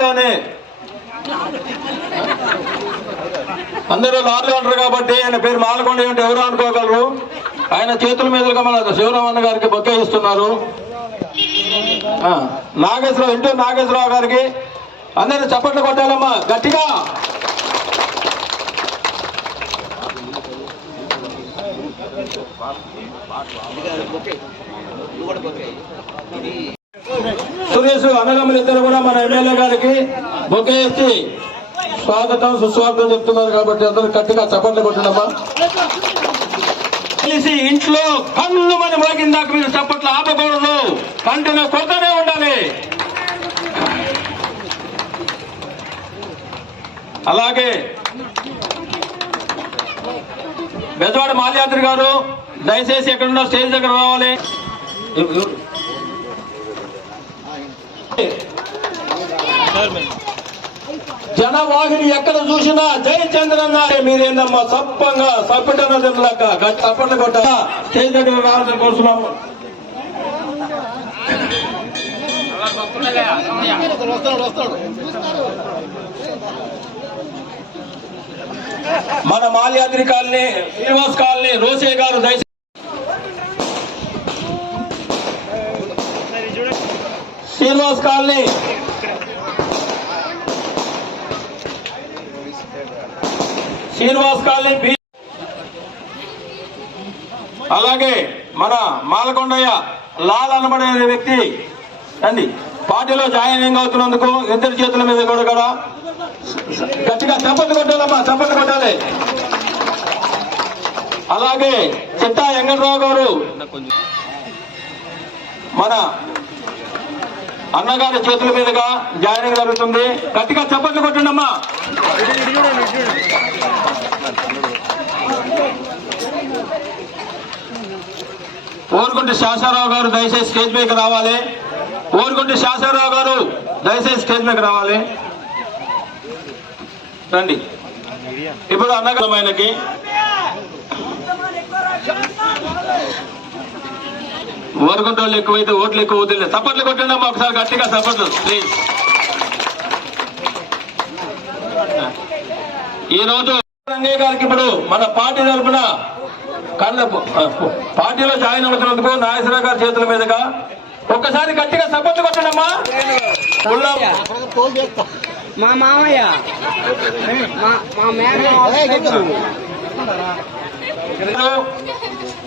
లాలోనే అందరూ లాలో అంటారు కాబట్టి ఆయన పేరు మాలకొండ ఏంటి ఎవరు అనుకోగలరు? ఆయన చేతుల మీదుగా మన శివరామన్న గారికి బొక్క ఇస్తున్నారు నాగేశ్వరరావు ఇంటూ నాగేశ్వరరావు గారికి అందరూ చప్పట్లు కొట్టాలమ్మా గట్టిగా. సురేష్ అన్నదమ్ములు ఇద్దరు కూడా మన ఎమ్మెల్యే గారికి బొకే ఇచ్చి స్వాగతం సుస్వాగతం చెప్తున్నారు కాబట్టి అందరూ గట్టిగా చప్పట్లు కొట్టినమ్మా తెలిసి ఇంట్లో కళ్ళు మన మోగిందాక మీరు చప్పట్లు ఆపకూడదు. కంటిన్యూ కొడుతూనే ఉండాలి. అలాగే బెజవాడ మాల్యాద్రి గారు దయచేసి ఎక్కడున్నా స్టేజ్ దగ్గర రావాలి. వాహిని ఎక్కడ చూసినా జై చంద్రన్న మీరేందమ్మా సప్పంగా సప్పటన తినలేక చప్పట్లు కొట్ట స్టేజ్ దగ్గర కోరుతున్నాము మన Malyadri colony Srinivas colony Rose గారు దయచేసి శ్రీనివాస్ కాలనీ శ్రీనివాస్ కాలనీ అలాగే మన మాలకొండయ్య లాల్ అనబడే వ్యక్తి అండి పార్టీలో జాయినింగ్ అవుతున్నందుకు ఇద్దరి చేతుల మీద కూడా కూడా గట్టిగా చప్పట్లు కొట్టాలమ్మా చప్పట్లు కొట్టాలి. అలాగే చిట్టా వెంకటరావు గారు మన అన్నగారి చేతుల మీదుగా జాయినింగ్ జరుగుతుంది. గట్టిగా చప్పట్లు కొట్టండి అమ్మా ఊరుకుంటి శాసనరావు గారు దయచేసి స్టేజ్ మీదకి రావాలి. ఊరుకుంటి శాసనరావు గారు దయచేసి స్టేజ్ మీదకి రావాలి. రండి. ఇప్పుడు అన్నగలమైనకి ఊరుకుంటే వాళ్ళు ఎక్కువైతే ఓట్లు ఎక్కువ వదిలే సపోర్ట్లు కొట్టండి అమ్మా ఒకసారి గట్టిగా సపోర్ట్లు ప్లీజ్ ఈ రోజు రంగయ్య గారికి ఇప్పుడు మన పార్టీ తరఫున కళ్ళ పార్టీలో జాయిన్ అవుతున్నందుకు నాగేశ్వరరావు గారి చేతుల మీదుగా ఒక్కసారి గట్టిగా సపోర్ట్ కొట్టండమ్మా. మా మామయ్య.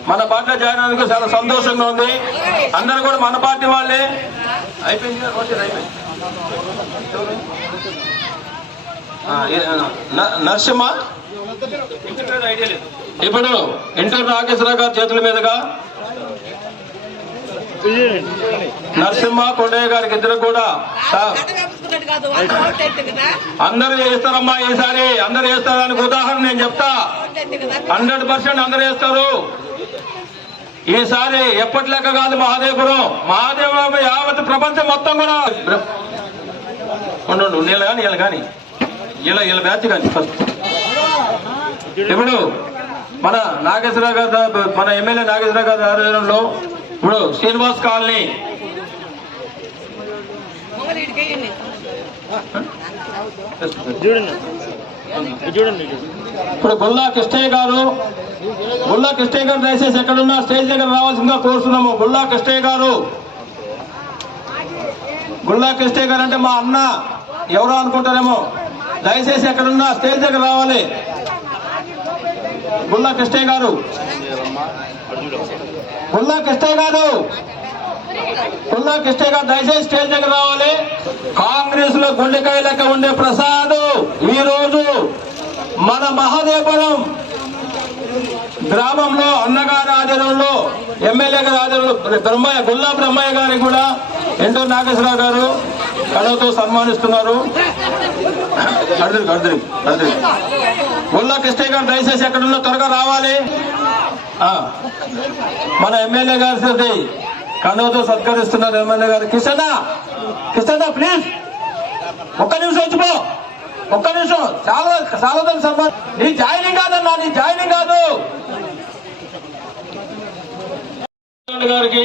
మన పార్టీలో జాయిన్ అయినందుకు చాలా సంతోషంగా ఉంది. అందరూ కూడా మన పార్టీ వాళ్ళే. అయిపోయింది అయిపోయింది. నరసింహ? ఇప్పుడు ఇంటర్ నాగేశ్వరరావు గారి చేతుల మీదుగా నరసింహ కొండయ్య గారికి ఇద్దరు కూడా అందరు అందరూ చేస్తారమ్మా ఈసారి అందరు చేస్తారని ఉదాహరణ నేను చెప్తా. హండ్రెడ్ పర్సెంట్ అందరు వేస్తారు ఈసారి ఎప్పటి లెక్క కాదు మహాదేవపురం. మహాదేవపురం యావత్ ప్రపంచం మొత్తం కూడా ఉండు, నీళ్ళు కానీ వీళ్ళు కానీ ఇలా ఇలా బ్యాచ్ కానీ ఫస్ట్ ఇప్పుడు మన నాగేశ్వరరావు గారు మన ఎమ్మెల్యే నాగేశ్వరరావు గారి ఆధ్వర్యంలో ఇప్పుడు శ్రీనివాస్ కాలనీ. ఇప్పుడు గుల్లా కృష్ణయ్య గారు గుల్లా కృష్ణయ్య గారు దయచేసి ఎక్కడున్నా స్టేజ్ దగ్గర రావాల్సిందిగా కోరుతున్నాము. గుల్లా కృష్ణయ్య గారు గుల్లా కృష్ణయ్య గారు అంటే మా అన్న ఎవరో అనుకుంటారేమో. దయచేసి ఎక్కడున్నా స్టేజ్ దగ్గర రావాలి. బుల్లా కృష్ణయ్య గారు. బుల్లా కృష్ణయ్య గారు. బుల్లా కృష్ణయ్య గారు దయచేసి స్టేజ్ దగ్గర రావాలి. కాంగ్రెస్లో గుండెకాయ లెక్క ఉండే ప్రసాద్ ఈ రోజు మన మహాదేవపురం గ్రామంలో అన్నగారి ఆధ్వర్యంలో ఎమ్మెల్యే గారి ఆధ్వర్యంలో బ్రహ్మయ్య గుల్లా బ్రహ్మయ్య గారిని కూడా ఎంటో నాగేశ్వరరావు గారు కడవతో సన్మానిస్తున్నారు. అర్ధరి అర్ధరి అర్ధరి గుల్లా కృష్ణయ్య గారు దయచేసి ఎక్కడున్నా త్వరగా రావాలి. మన ఎమ్మెల్యే గారి కడవతో సత్కరిస్తున్నారు ఎమ్మెల్యే గారు. కిషన్ కిషన్ ప్లీజ్ ఒక్క నిమిషం వచ్చిపో ఒక్క నిమిషం. చాలా చాలా సన్మాన్ నీ జాయినింగ్ కాదన్నా నీ జాయినింగ్ కాదు. గారికి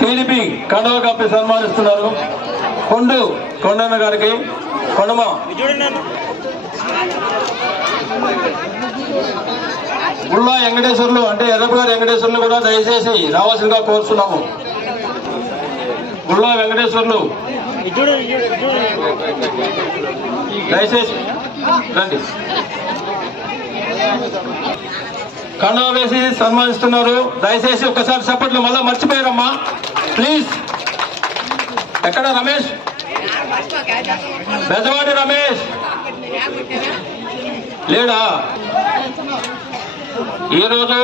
టీడీపీ కండవ కప్పి సన్మానిస్తున్నారు. కొండు కొండన్న గారికి కొండమ గుళ్ళ వెంకటేశ్వర్లు అంటే ఎర్రపు గారి వెంకటేశ్వర్లు కూడా దయచేసి రావాల్సిందిగా కోరుతున్నాము. గుళ్ళ వెంకటేశ్వర్లు. దయచేసి రండి. కండువా వేసి సన్మానిస్తున్నారు. దయచేసి ఒక్కసారి చప్పట్లు మళ్ళా మర్చిపోయారమ్మా. ప్లీజ్. ఎక్కడ రమేష్? బెజవాడి రమేష్. లేడా? ఈరోజు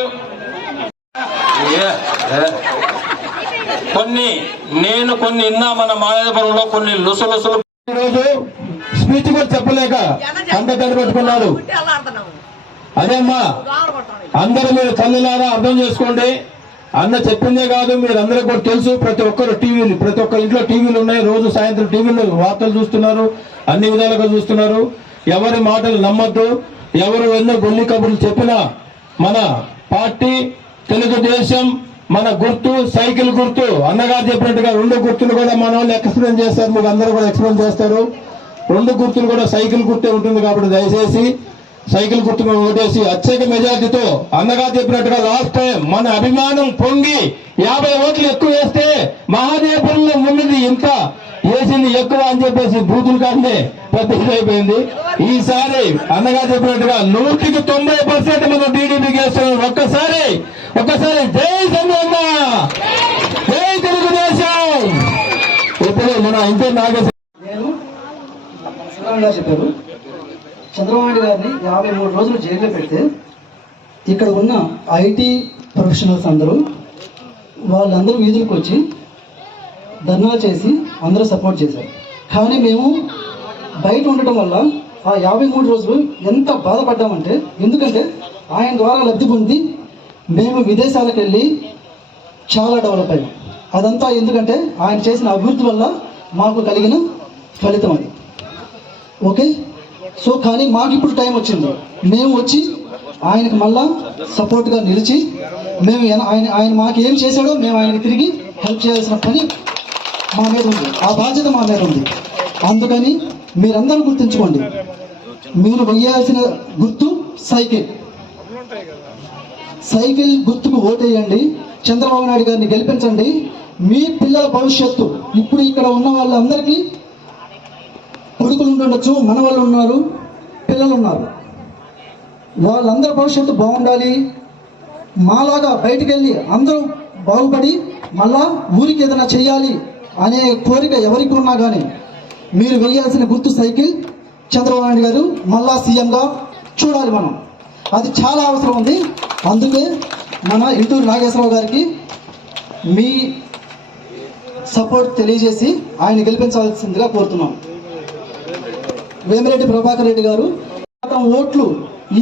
కొన్ని నేను కొన్ని ఇన్నా మన మాయాపురంలో కొన్ని లుసలుసలు ఈరోజు స్పీచ్ కూడా చెప్పలేక అంత కనిపెట్టుకున్నాడు అదేమ్మా? అందరూ మీరు తల్లిలారా అర్థం చేసుకోండి. అన్న చెప్పిందే కాదు మీరు కూడా తెలుసు. ప్రతి ఒక్కరు టీవీలు ప్రతి ఒక్క ఇంట్లో టీవీలు ఉన్నాయి. రోజు సాయంత్రం టీవీలు వార్తలు చూస్తున్నారు అన్ని విధాలుగా చూస్తున్నారు. ఎవరి మాటలు నమ్మద్దు. ఎవరు ఎన్నో గొల్లి కబుర్లు చెప్పినా మన పార్టీ తెలుగుదేశం మన గుర్తు సైకిల్ గుర్తు అన్నగారు చెప్పినట్టుగా రెండు గుర్తులు కూడా మన వాళ్ళు ఎక్స్ప్లెయిన్ చేస్తారు. మీకు అందరూ కూడా ఎక్స్ప్లెయిన్ చేస్తారు. రెండు గుర్తులు కూడా సైకిల్ గుర్తే ఉంటుంది కాబట్టి దయచేసి సైకిల్ గుర్తు ఓటేసి అత్యక మెజార్టీతో అన్నగా చెప్పినట్టుగా లాస్ట్ టైం మన అభిమానం పొంగి యాభై ఓట్లు ఎక్కువ వేస్తే మహాదేవుల్లో ముందు ఇంత. వేసింది ఎక్కువ అని చెప్పేసి బూతులు కానీ పెద్ద ఈసారి అన్నగా చెప్పినట్టుగా నూటికి తొంభై పర్సెంట్ మనం టీడీపీకి వేస్తున్నాం ఒక్కసారి ఒక్కసారి జై సంగన్న జై తెలుగుదేశం! ఇప్పుడు మన ఇంటి నాగేశ్వర చెప్పారు చంద్రబాబు నాయుడు గారిని యాభై మూడు రోజులు జైల్లో పెడితే ఇక్కడ ఉన్న ఐటీ ప్రొఫెషనల్స్ అందరూ వాళ్ళందరూ వీధులకు వచ్చి ధర్నా చేసి అందరూ సపోర్ట్ చేశారు. కానీ మేము బయట ఉండటం వల్ల ఆ యాభై మూడు రోజులు ఎంత బాధపడ్డామంటే ఎందుకంటే ఆయన ద్వారా లబ్ధి పొంది మేము విదేశాలకు వెళ్ళి చాలా డెవలప్ అయ్యాం. అదంతా ఎందుకంటే ఆయన చేసిన అభివృద్ధి వల్ల మాకు కలిగిన ఫలితం అది. ఓకే? సో కానీ మాకు ఇప్పుడు టైం వచ్చింది. మేము వచ్చి ఆయనకు మళ్ళా సపోర్ట్గా నిలిచి మేము ఆయన ఆయన మాకు ఏం చేశాడో మేము ఆయనకి తిరిగి హెల్ప్ చేయాల్సిన పని మా మీద ఉంది. ఆ బాధ్యత మా మీద ఉంది. అందుకని మీరందరూ గుర్తుంచుకోండి. మీరు వెయ్యాల్సిన గుర్తు సైకిల్. సైకిల్ గుర్తుకు ఓటేయండి. చంద్రబాబు నాయుడు గారిని గెలిపించండి. మీ పిల్లల భవిష్యత్తు. ఇప్పుడు ఇక్కడ ఉన్న వాళ్ళందరికీ కొడుకులు ఉండొచ్చు మనవాళ్ళు ఉన్నారు పిల్లలు ఉన్నారు. వాళ్ళందరి భవిష్యత్తు బాగుండాలి. మాలాగా బయటికి వెళ్ళి అందరూ బాగుపడి మళ్ళా ఊరికి ఏదైనా చేయాలి అనే కోరిక ఎవరికి ఉన్నా కానీ మీరు వేయాల్సిన గుర్తు సైకిల్ చంద్రబాబు నాయుడు గారు మళ్ళా సీఎంగా చూడాలి మనం. అది చాలా అవసరం ఉంది. అందుకే మన ఇంటూరు నాగేశ్వరరావు గారికి మీ సపోర్ట్ తెలియజేసి ఆయన గెలిపించాల్సిందిగా కోరుతున్నాం. వేమిరెడ్డి ప్రభాకర్ రెడ్డి గారు శాతం ఓట్లు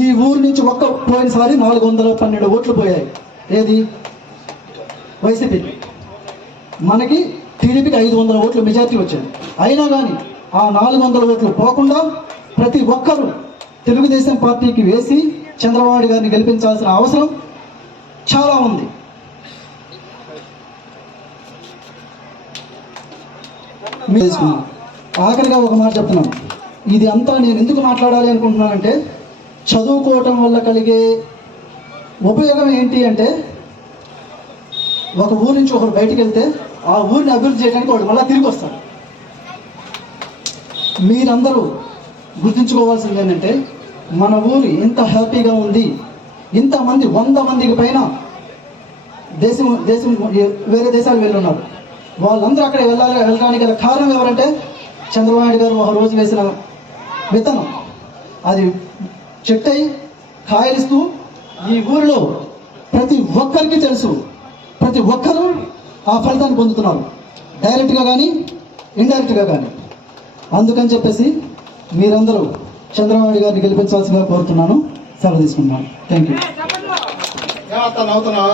ఈ ఊరు నుంచి ఒక్క పోయినసారి నాలుగు వందల పన్నెండు ఓట్లు పోయాయి. ఏది? వైసీపీ. మనకి టీడీపీకి ఐదు వందల ఓట్లు మెజార్టీ వచ్చాయి. అయినా కానీ ఆ నాలుగు వందల ఓట్లు పోకుండా ప్రతి ఒక్కరూ తెలుగుదేశం పార్టీకి వేసి చంద్రబాబు గారిని గెలిపించాల్సిన అవసరం చాలా ఉంది. మీరు ఆఖరిగా ఒక మాట చెప్తున్నాను. ఇది అంతా నేను ఎందుకు మాట్లాడాలి అనుకుంటున్నానంటే చదువుకోవటం వల్ల కలిగే ఉపయోగం ఏంటి అంటే ఒక ఊరి నుంచి ఒకరు బయటికి వెళ్తే ఆ ఊరిని అభివృద్ధి చేయడానికి వాడు మళ్ళీ తిరిగి వస్తాడు. మీరందరూ గుర్తుంచుకోవాల్సింది ఏంటంటే మన ఊరు ఇంత హ్యాపీగా ఉంది. ఇంతమంది వంద మందికి పైన దేశం దేశం వేరే దేశాలు వెళ్ళున్నారు. వాళ్ళందరూ అక్కడ వెళ్ళాలి వెళ్ళడానికి గల కారణం ఎవరంటే చంద్రబాబు నాయుడు గారు ఒక రోజు వేసిన విత్తనం. అది చెట్టై కాయలిస్తూ ఈ ఊరిలో ప్రతి ఒక్కరికి తెలుసు. ప్రతి ఒక్కరూ ఆ ఫలితాన్ని పొందుతున్నారు. డైరెక్ట్గా కానీ ఇండైరెక్ట్గా కానీ అందుకని చెప్పేసి మీరందరూ చంద్రబాబు గారిని గెలిపించాల్సిందిగా కోరుతున్నాను. సెలవు తీసుకుంటున్నాను. థ్యాంక్ యూ ఏమవుతా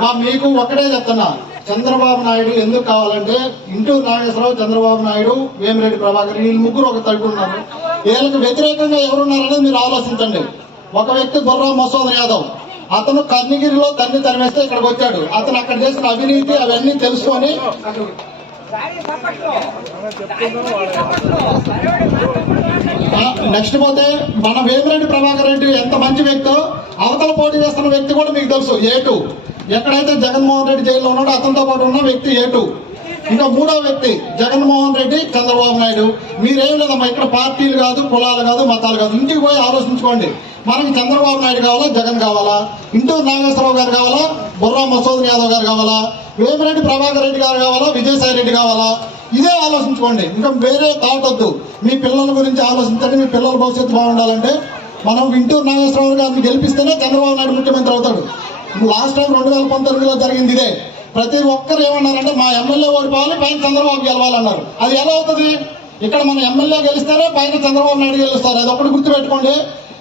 మా మీకు ఒకటే చెప్తున్నా. చంద్రబాబు నాయుడు ఎందుకు కావాలంటే ఇంటూ నాగేశ్వరరావు చంద్రబాబు నాయుడు వేమిరెడ్డి ప్రభాకర్ వీళ్ళు ముగ్గురు ఒక తడుకున్నారు వీళ్ళకి వ్యతిరేకంగా ఎవరున్నారనేది మీరు ఆలోచించండి. ఒక వ్యక్తి బుర్రా మసోదర్ యాదవ్ అతను కర్ణగిరిలో తన్ని తరిమేస్తే ఇక్కడికి వచ్చాడు. అతను అక్కడ చేసిన అవినీతి అవన్నీ తెలుసుకొని నెక్స్ట్ పోతే మన వేమిరెడ్డి ప్రభాకర్ రెడ్డి ఎంత మంచి వ్యక్తో అవతల పోటీ చేస్తున్న వ్యక్తి కూడా మీకు తెలుసు ఏటు ఎక్కడైతే జగన్మోహన్ రెడ్డి జైల్లో ఉన్నాడో అతనితో పాటు ఉన్న వ్యక్తి ఏటు? ఇంకా మూడో వ్యక్తి జగన్మోహన్ రెడ్డి చంద్రబాబు నాయుడు. మీరేం లేదమ్మా ఇక్కడ పార్టీలు కాదు కులాలు కాదు మతాలు కాదు. ఇంటికి పోయి ఆలోచించుకోండి. మనకి చంద్రబాబు నాయుడు కావాలా జగన్ కావాలా? ఇంటూరు నాగేశ్వరరావు గారు కావాలా? బుర్రా మసూద్ యాదవ్ గారు కావాలా? వేమిరెడ్డి ప్రభాకర్ రెడ్డి గారు కావాలా? విజయసాయి రెడ్డి కావాలా? ఇదే ఆలోచించుకోండి. ఇంకా వేరే థాట్ వద్దు మీ పిల్లల గురించి ఆలోచించండి. మీ పిల్లల భవిష్యత్తు బాగుండాలంటే మనం ఇంటూరు నాగేశ్వరరావు గారిని గెలిపిస్తేనే చంద్రబాబు నాయుడు ముఖ్యమంత్రి అవుతాడు. లాస్ట్ టైం రెండు వేల పంతొమ్మిదిలో జరిగింది ఇదే. ప్రతి ఒక్కరు ఏమన్నారంటే మా ఎమ్మెల్యే ఓడిపోవాలి పైన చంద్రబాబు గెలవాలన్నారు. అది ఎలా అవుతుంది? ఇక్కడ మన ఎమ్మెల్యే గెలిస్తేనే పైన చంద్రబాబు నాయుడు గెలుస్తారు. అది ఒకటి గుర్తుపెట్టుకోండి.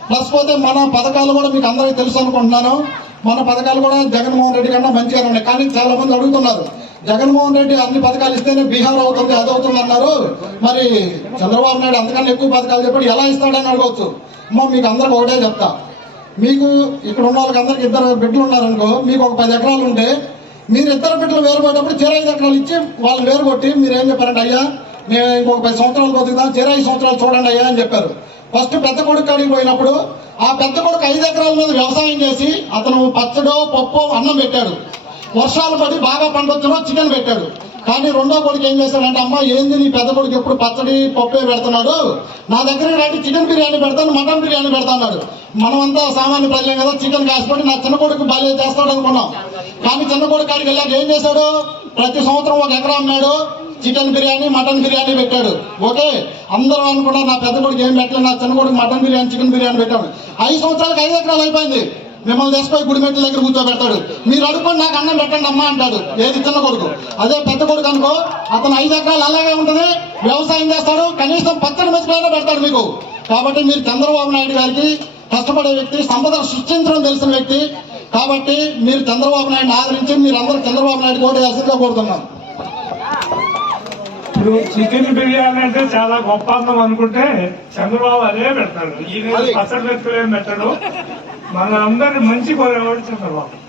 ప్లస్ పోతే మన పథకాలు కూడా మీకు అందరికీ తెలుసు అనుకుంటున్నాను. మన పథకాలు కూడా జగన్మోహన్ రెడ్డి కన్నా మంచిగా ఉన్నాయి. కానీ చాలా మంది అడుగుతున్నారు జగన్మోహన్ రెడ్డి అన్ని పథకాలు ఇస్తేనే బీహార్ అవుతుంది అది అవుతుంది అన్నారు. మరి చంద్రబాబు నాయుడు అంతకన్నా ఎక్కువ పథకాలు చెప్పాడు ఎలా ఇస్తాడని అడగవచ్చు అమ్మా మీకు అందరికి ఒకటే చెప్తా. మీకు ఇక్కడ ఉన్న వాళ్ళకి అందరికి ఇద్దరు బిడ్డలు ఉన్నారనుకో మీకు ఒక పది ఎకరాలు ఉంటే మీరు ఇద్దరు బిడ్డలు వేరుపడేటప్పుడు చిర ఐదు ఎకరాలు ఇచ్చి వాళ్ళు వేరు కొట్టి మీరు ఏం చెప్పారంటే అయ్యా మేము ఇంకొక పది సంవత్సరాలు బతుకుదాం చిర ఐదు సంవత్సరాలు చూడండి అయ్యా అని చెప్పారు. ఫస్ట్ పెద్ద కొడుకు కాడికి పోయినప్పుడు ఆ పెద్ద కొడుకు ఐదు ఎకరాల మీద వ్యవసాయం చేసి అతను పచ్చడో పప్పు అన్నం పెట్టాడు. వర్షాలు పడి బాగా పంట చికెన్ పెట్టాడు. కానీ రెండో కొడుకు ఏం చేశాడంటే అమ్మ ఏంది నీ పెద్ద కొడుకు ఎప్పుడు పచ్చడి పప్పే పెడుతున్నాడు? నా దగ్గర రండి చికెన్ బిర్యానీ పెడతాను మటన్ బిర్యానీ పెడతాడు మనమంతా సామాన్య ప్రజలే కదా చికెన్ కాసిపోయి నా చిన్న కొడుకు బాగా చేస్తాడు అనుకున్నాం. కానీ చిన్న కొడుకు కాడికి వెళ్ళాక ఏం చేశాడు? ప్రతి సంవత్సరం ఒక ఎకరా అమ్మాడు చికెన్ బిర్యానీ మటన్ బిర్యానీ పెట్టాడు. ఓకే? అందరూ అనుకున్నారు నా పెద్ద కొడుకు ఏం పెట్టలేదు నా చిన్న కొడుకు మటన్ బిర్యానీ చికెన్ బిర్యానీ పెట్టాడు. ఐదు సంవత్సరాలకు ఐదు ఎకరాలు అయిపోయింది. మిమ్మల్ని తీసుకొని గుడి మెట్ల దగ్గర కూర్చోబెడతాడు. మీరు అడుక్కొని నాకు అన్నం పెట్టండి అమ్మా అంటాడు. ఏది చిన్న కొడుకు? అదే పెద్ద కొడుకు అనుకో అతను ఐదు ఎకరాలు అలాగే ఉంటుంది వ్యవసాయం చేస్తాడు కనీసం పచ్చడి మెతుకులైనా పెడతాడు మీకు. కాబట్టి మీరు చంద్రబాబు నాయుడు గారికి కష్టపడే వ్యక్తి సంపద సృష్టించడం తెలిసిన వ్యక్తి. కాబట్టి మీరు చంద్రబాబు నాయుడు ఆదరించి మీరు అందరూ చంద్రబాబు నాయుడు కూడా వేసిందిగా కోరుతున్నాను ఇప్పుడు చికెన్ బిర్యానీ అంటే చాలా గొప్ప అందం అనుకుంటే చంద్రబాబు అదే పెడతాడు. ఈ పచ్చడి వ్యక్తులు ఏం పెట్టాడు. మన మంచి కోరేవాడు చంద్రబాబు.